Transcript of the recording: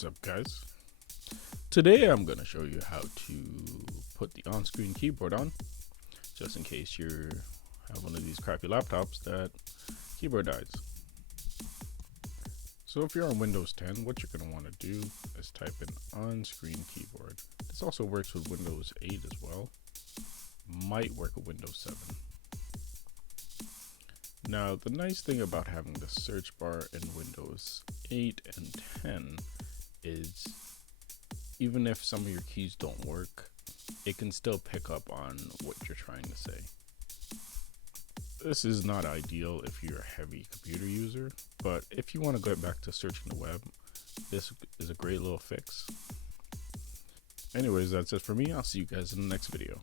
What's up, guys? Today I'm going to show you how to put the on-screen keyboard on, just in case you have one of these crappy laptops that keyboard dies. So if you're on Windows 10, what you're going to want to do is type in on-screen keyboard. This also works with Windows 8 as well. Might work with Windows 7. Now, the nice thing about having the search bar in Windows 8 and 10 is even if some of your keys don't work, it can still pick up on what you're trying to say. This is not ideal if you're a heavy computer user, but if you want to get back to searching the web, this is a great little fix. Anyways, that's it for me. I'll see you guys in the next video.